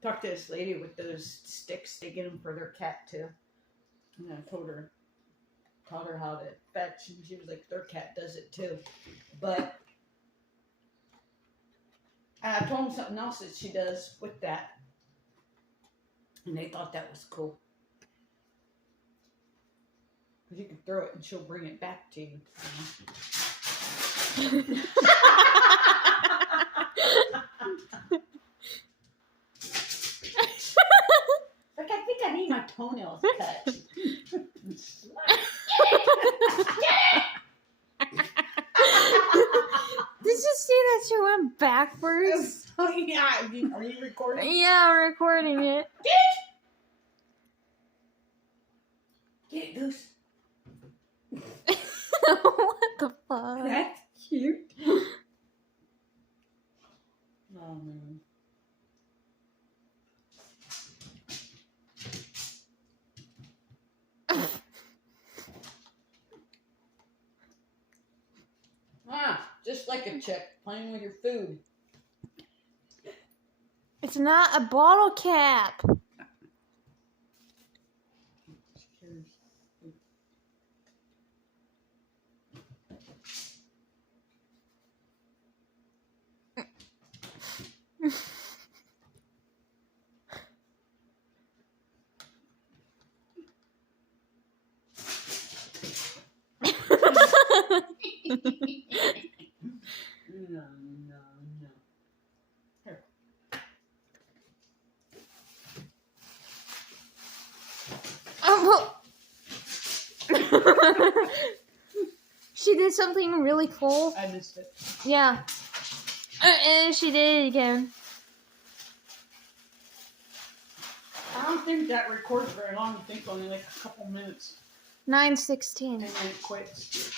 Talked to this lady with those sticks. They get them for their cat too. And I taught her how to fetch, and she was like, their cat does it too. But I told them something else that she does with that, and they thought that was cool. Because you can throw it and she'll bring it back to you. Like, I think I need my toenails cut. Did you see that she went backwards? Oh, yeah. Are you recording? Yeah, I'm recording it. Get it, Goose. What the fuck? That's cute. Oh, man. Just like a chick playing with your food. It's not a bottle cap. No. Here. Oh, she did something really cool. I missed it. Yeah. And she did it again. I don't think that records very long. I think only like a couple minutes. 9:16. And then it quits.